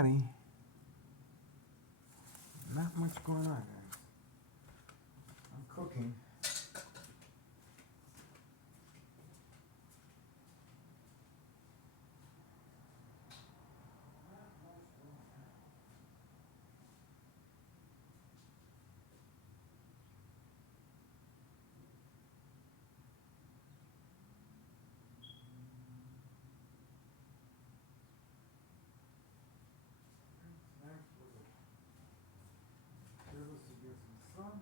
Cincinnati. Not much going on, guys. I'm cooking. Fearless to get some sun.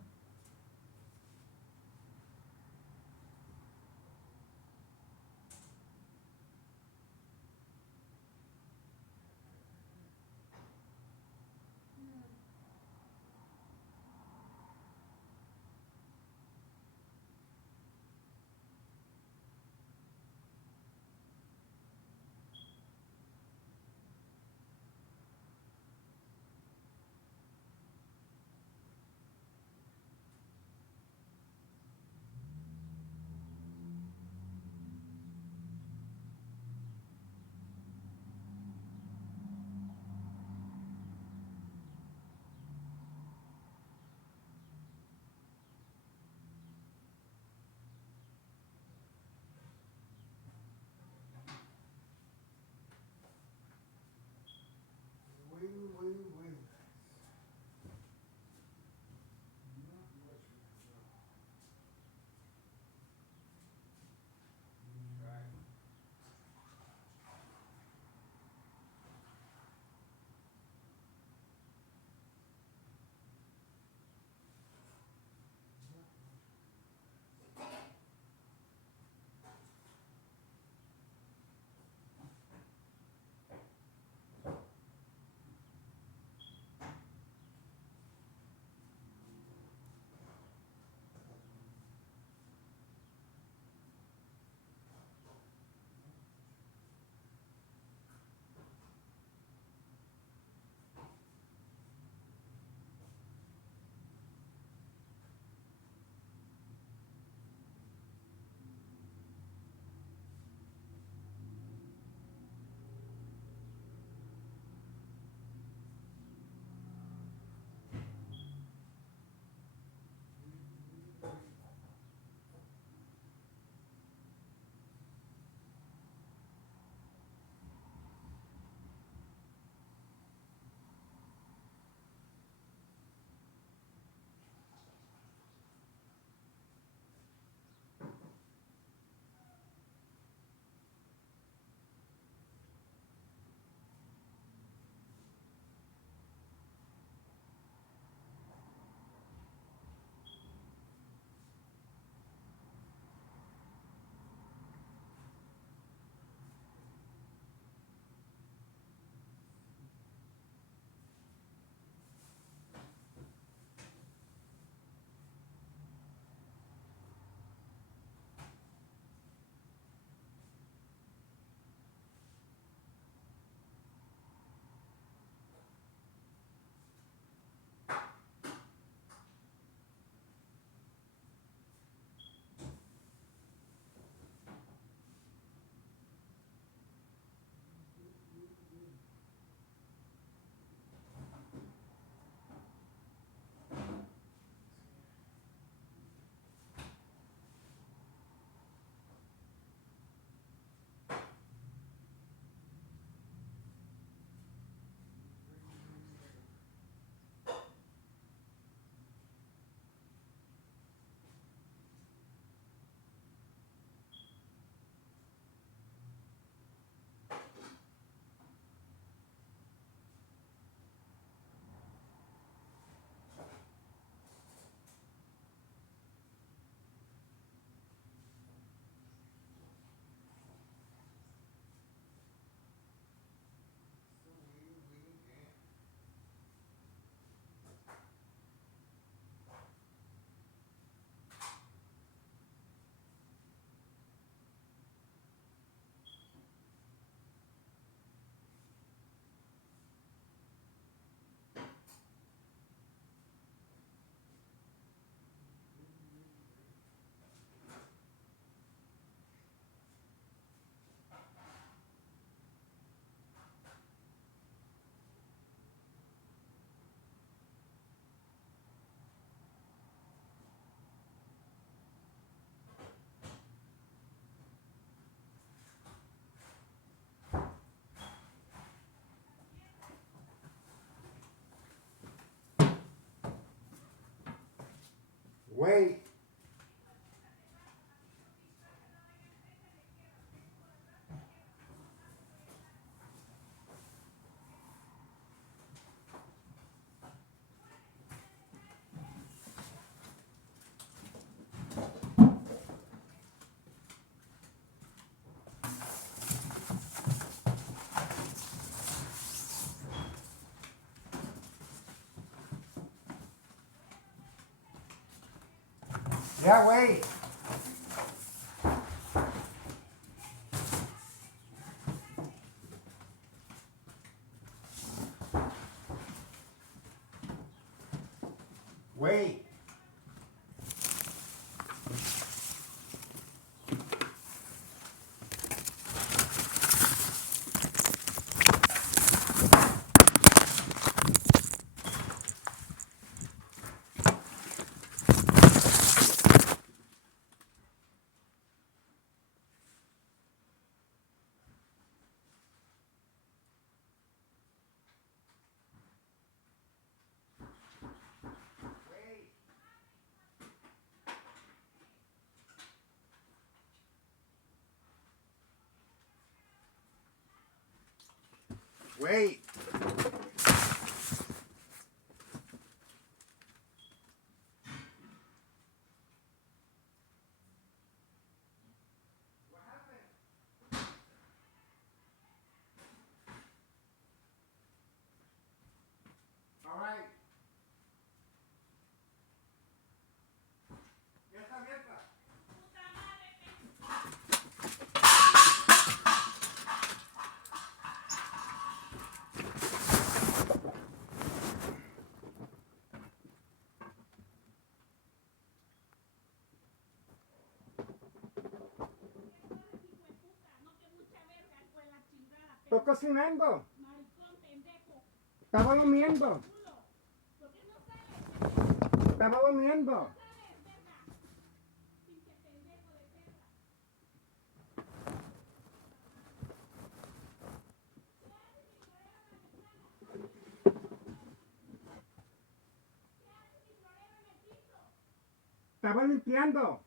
Waiting. Not much we can do. Right. Wait. Yeah, wait. Wait. Wait. All right. Ya está abierta. Estoy cocinando. Estaba durmiendo. Estaba durmiendo. Estaba limpiando.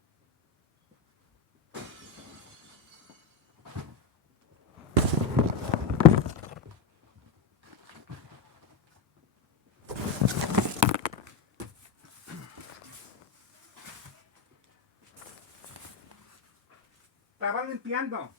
Estaba limpiando.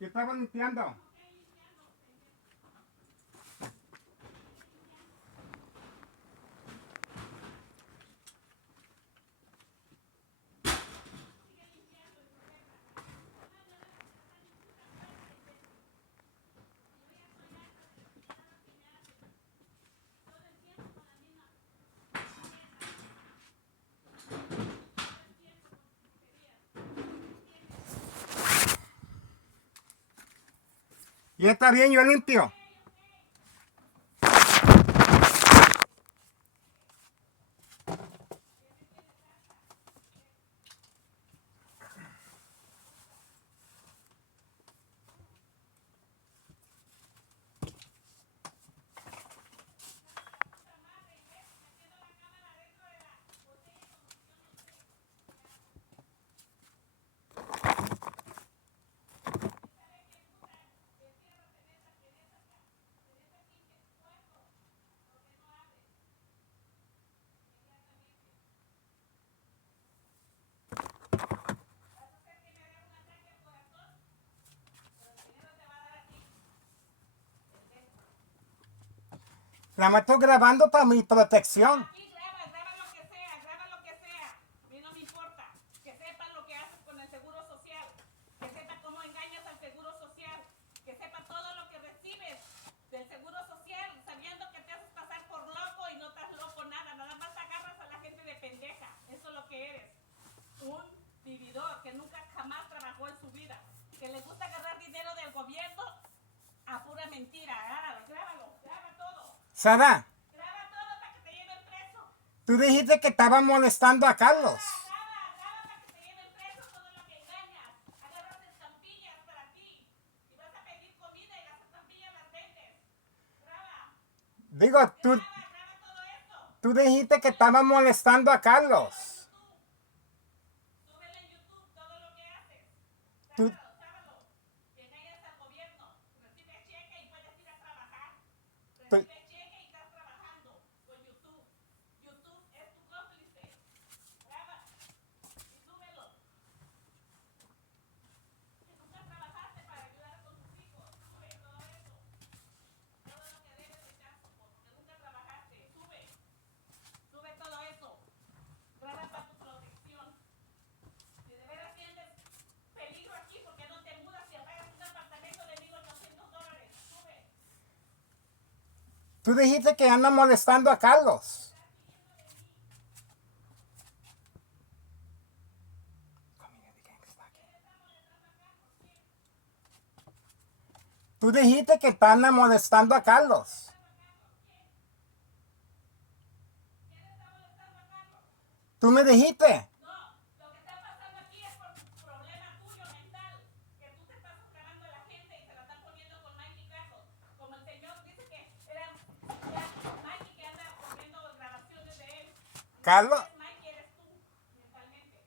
Yo estaba limpiando. Ya está bien, yo limpio. La me estoy grabando para mi protección. Aquí graba lo que sea, graba lo que sea. A mí no me importa. Que sepan lo que haces con el seguro social. Que sepan cómo engañas al seguro social. Que sepan todo lo que recibes del seguro social, sabiendo que te haces pasar por loco y no estás loco nada. Nada más agarras a la gente de pendeja. Eso es lo que eres. Un vividor que nunca jamás que les gusta agarrar dinero del gobierno a pura mentira. Grábalo, graba todo. Sara, Graba todo para que te lleven preso. tú dijiste que estaba molestando a Carlos. Graba para que te lleven preso todo lo que engañas. Agarras estampillas para ti. Y vas a pedir comida y las estampillas las vendes. Graba, Digo, graba todo esto. tú dijiste que estaba molestando a Carlos. Súbelo en YouTube todo lo que haces. Tú- Sábalo. Que engañas al gobierno. Recibe cheque y puedes ir a trabajar. tú- Recibe cheque y estás trabajando con YouTube. YouTube es tu cómplice. Graba y súbelo. Que nunca trabajaste para ayudar con tus hijos. Sube todo eso. Todo lo que debes de gasto porque nunca trabajaste. Sube todo eso. Graba para tu protección. Si de veras sientes peligro aquí, porque no te mudas y apagas un apartamento de $1,800. Sube. Tú dijiste que anda molestando a Carlos. Tú dijiste que están molestando a Carlos. Tú me dijiste. No, lo que está pasando aquí es por tu problema tuyo mental, que tú te estás grabando a la gente y se la están poniendo con Mikey Casos. Como el señor dice que era Mikey que anda poniendo grabaciones de él. Carlos. Mikey eres tú, mentalmente.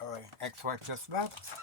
All right, ex-wife just left.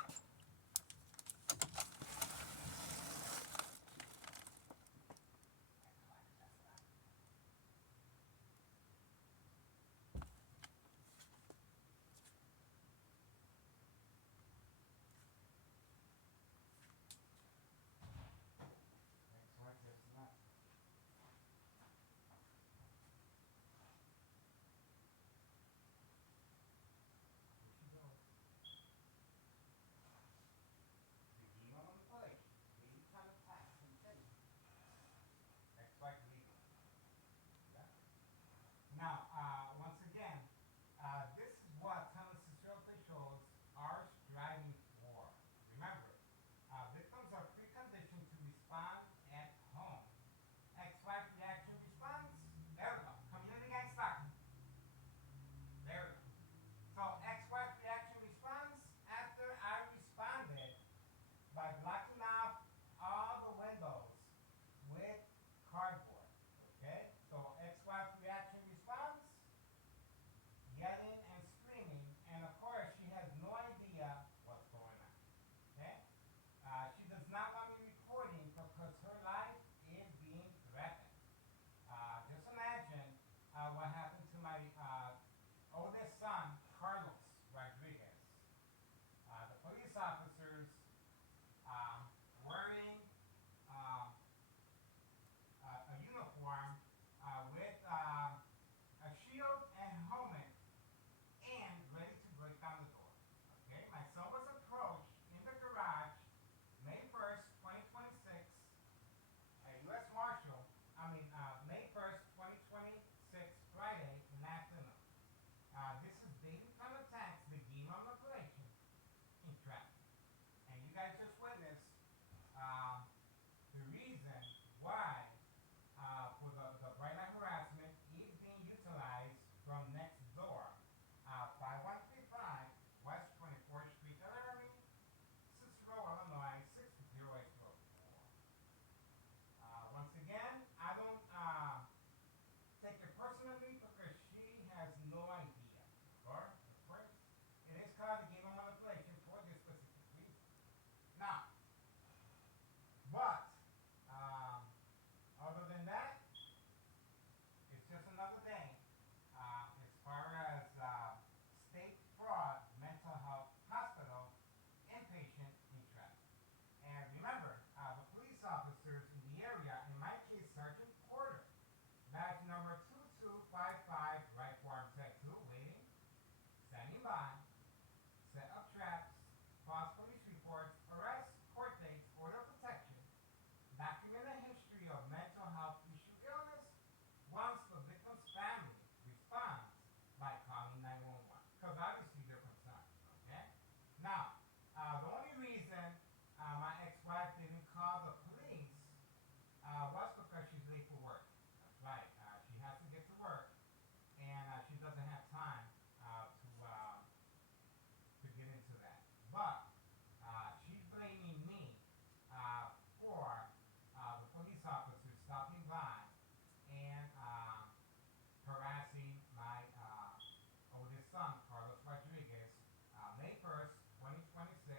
ex-wife didn't call the police was because she's late for work. That's right. She has to get to work, and she doesn't have time to get into that. But she's blaming me for the police officers stopping by and harassing my oldest son, Carlos Rodriguez, May 1st, 2026,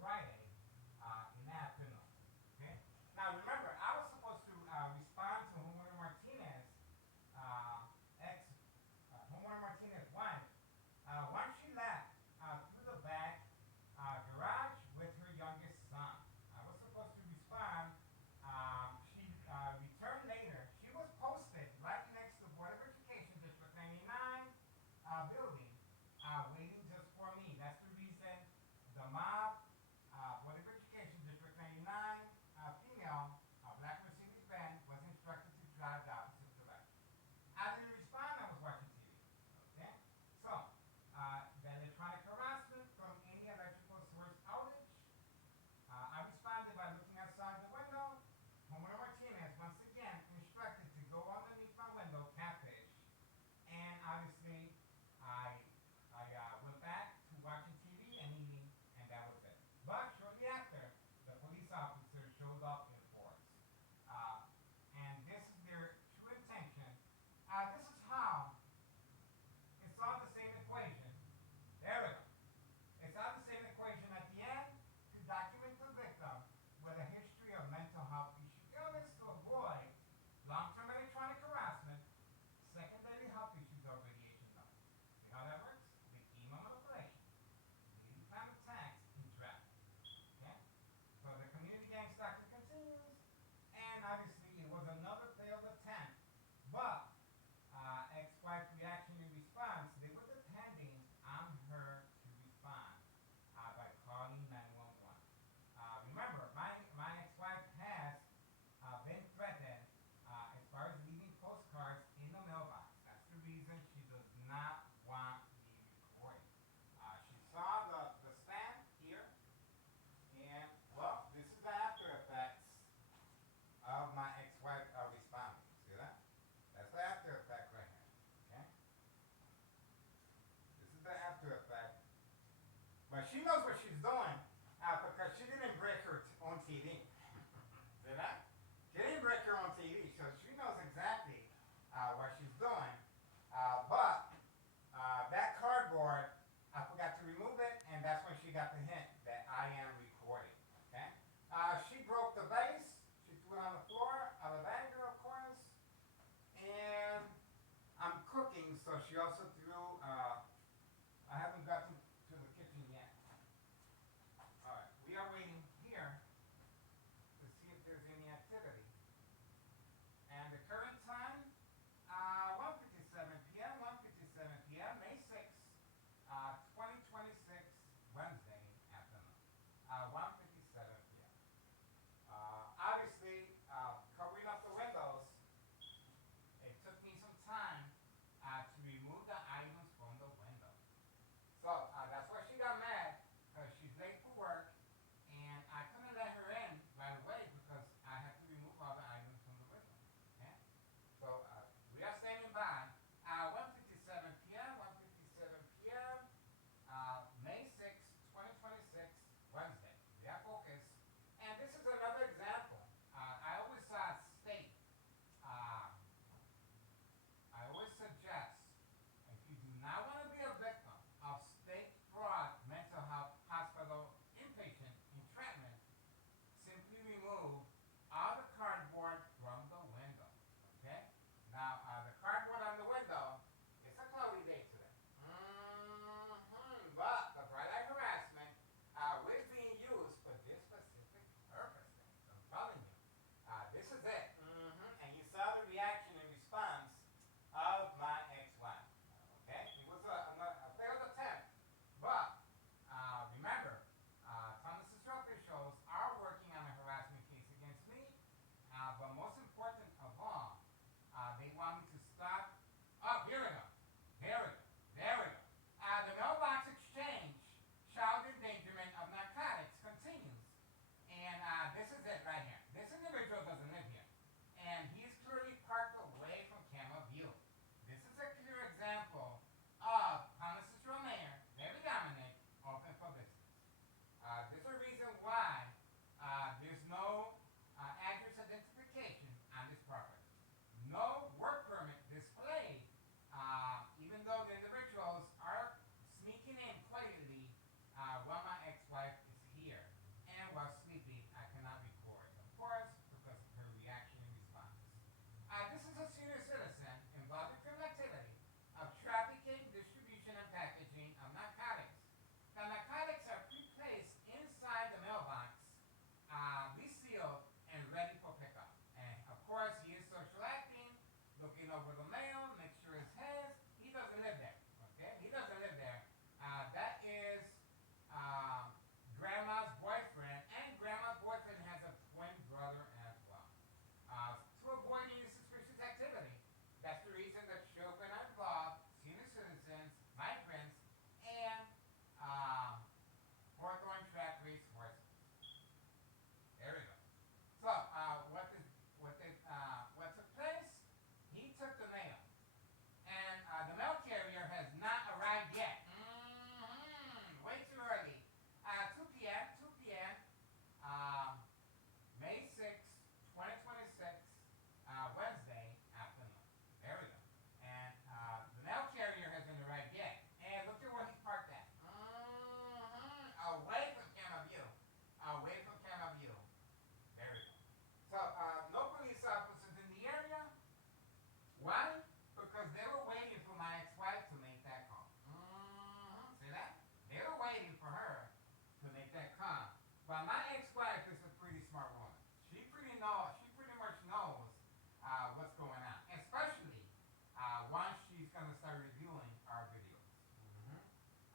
Friday, in the afternoon. Okay? Now remember, I was supposed to respond to Homeowner Martinez, ex Homeowner Martinez wife. Once she left through the back garage with her youngest son, I was supposed to respond. She returned later. She was posted right next to Board of Education District 99 building, waiting just for me. That's the reason the mob, Board of Education District 99 female, black Mercedes Benz, was instructed to drive the opposite direction. I didn't respond. I was watching TV. Okay? So, the electronic harassment from any electrical source outage. I responded by looking outside the window. Homeowner Martinez, once again, instructed to go underneath my window, catfish. And obviously, I went back to watching TV and eating, and that was it. But shortly after, the police officer showed up in force. And this is their true intention. This is how it's all the same equation. There we go. It's all the same equation at the end to document the victim with a history of mental health issues. Illness to avoid long-term electronic harassment, secondary health issues, or radiation noise. See how that works? The email manipulation, leading time attacks, and traffic. Okay? So the community gang stocking continues, and obviously it was another failed attempt. But ex-wife reaction in response, they were depending on her to respond by calling 911. Remember, my ex-wife has been threatened as far as leaving postcards in the mailbox. That's the reason she does not want me recording. She saw the stand here, and well, this is the after effects of my ex-wife responding. See that? That's the after effect right here. Okay? This is the after effect. But she knows what she's doing because she didn't break her own TV. See that? She didn't break her own TV, so she knows exactly what she's doing. But that cardboard, I forgot to remove it, and that's when she got the hint that I am recording. Okay? She broke the vase. She threw it on the floor out of anger, of course. And I'm cooking, so she also threw. I haven't gotten to the kitchen yet. All right, we are waiting here to see if there's any activity. And the current time, 1:57 p.m. 1:57 p.m. May 6th, 2026, Wednesday afternoon. 1:57 p.m. Obviously, covering up the windows, it took me some time to remove the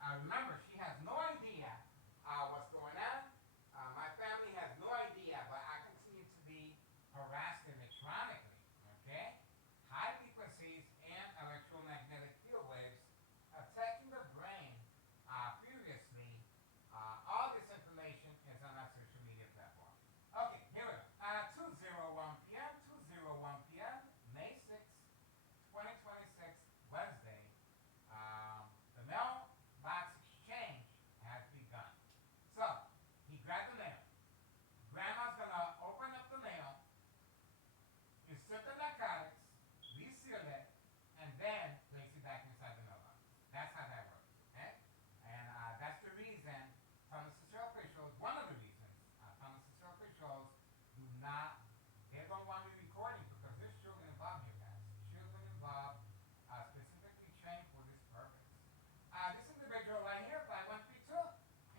Remember, she has no idea what's going on. My family has no idea, but I continue to be harassed electronically. Okay? High frequencies and electromagnetic field waves attacking the brain furiously. All this information is on our social media platform. Okay, here we go. 2:01 p.m. 2:01 p.m. May 6th, 2026, Wednesday. The mailbox exchange has begun. So he grabbed the mail. Grandma's gonna open up the mail, insert the narcotics, reseal it, and then place it back inside the mailbox. That's how that works. Okay? And that's the reason Thomas Cicero officials, one of the reasons Thomas Cicero officials do not, they don't want me recording because there's children involved here, guys. Children involved, specifically trained for this purpose. This individual right here, 5132,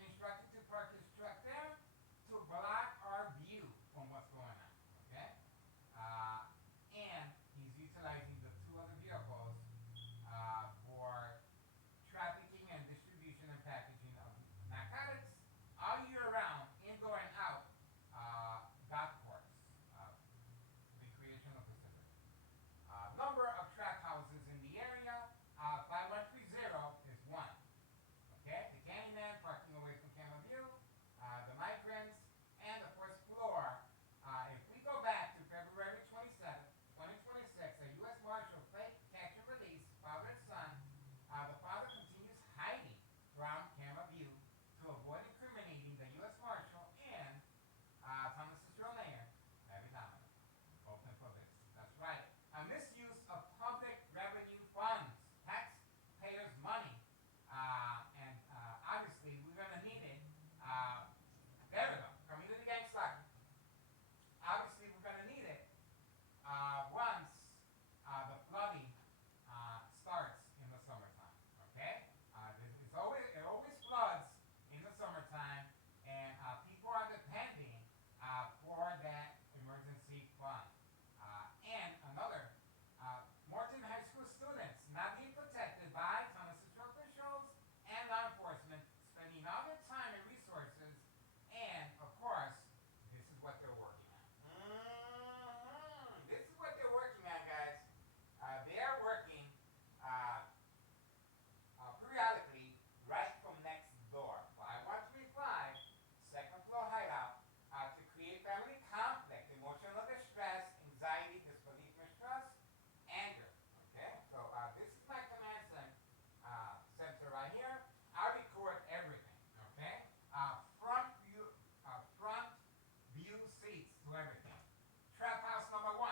instructed to park his truck there to block our view from what's going on. Okay? And he's utilizing the two other vehicles for trafficking and distribution and packaging of narcotics all year round, indoor and out, golf course, recreational facility. Number of trap houses in the area, 5130 is one. Okay, the Candyman parking away from Camel View, the migrants, and the first floor. If we go back to February 27th, 2026, a U.S. Marshal fake catch and release father and son. The father continues hiding from Camel View to avoid incriminating the U.S. Marshal and Thomas Cicero Mayor, Larry Dominic. Open for this. That's right. A misuse of public revenue funds, taxpayers' money. And obviously, we're going to need it. There we go. Community gang stock. Obviously, we're going to need it once the flooding starts in the summertime. Okay? It always floods in the summertime, and people are depending for that emergency fund. And another, Morton High School students not being protected by Thomas Cicero officials and law enforcement, spending all their time and resources, and of course, this is what they're working on. This is what they're working on, guys. They are working periodically right from next door. 5135, second floor hideout, to create family conflict, emotional distress, anxiety, disbelief, mistrust, anger. Okay, so this is my command center right here. I record everything. Okay, front view seats to everything. Trap house number 1,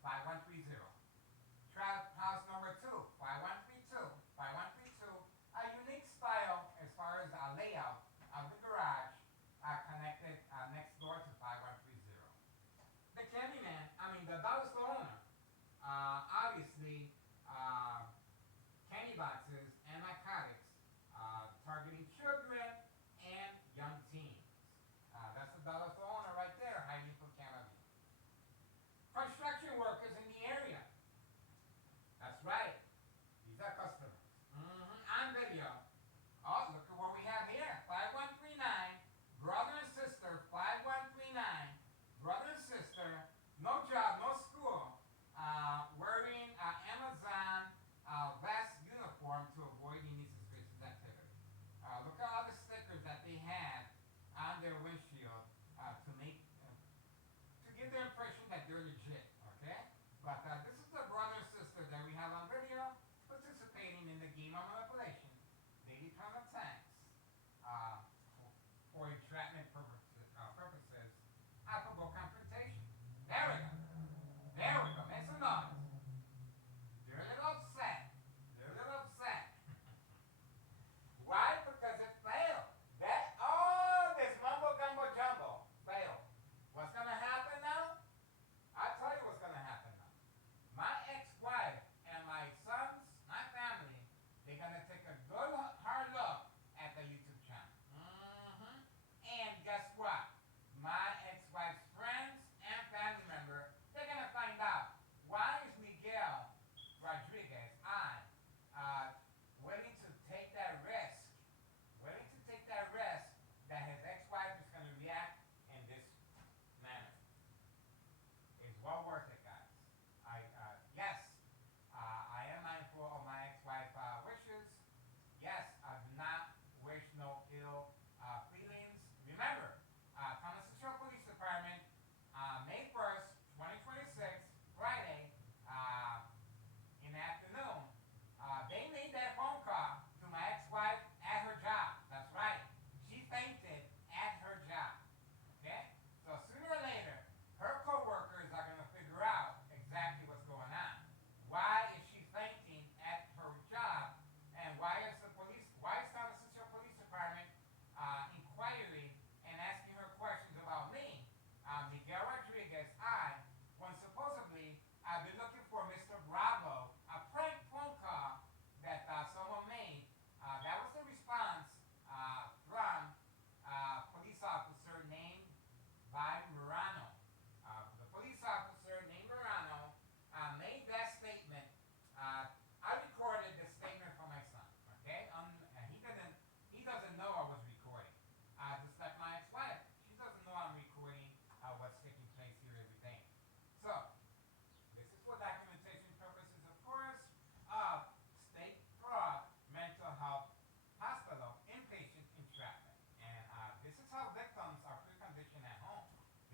5130. Trap house number 2, 5132. 5132. A unique style as far as layout of the garage connected next door to 5130. The Candyman, the dollar store owner, obviously, candy boxes and narcotics, targeting children and young teens. That's the dollar store owner right there, hiding from Camel View. Construction workers in the area. That's right. These are customers. On video. Oh, look at what we have here. 5139, brother and sister, 5139, brother and sister, no job, no school, wearing Amazon vest uniform to avoid any suspicious activity. Look at all the stickers that they had on their windshield to give the impression that they're legit. Okay, but this is the brother and sister that we have on video participating in the game of manipulation, daily counterattacks, for entrapment purposes, affable confrontation. There we go. There we go. Make some noise. They're a little upset. Why? Because it failed. This mumbo gumbo jumbo failed. What's gonna happen now? I'll tell you what's gonna happen now. My ex-wife and my sons, my family, they're gonna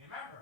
Remember,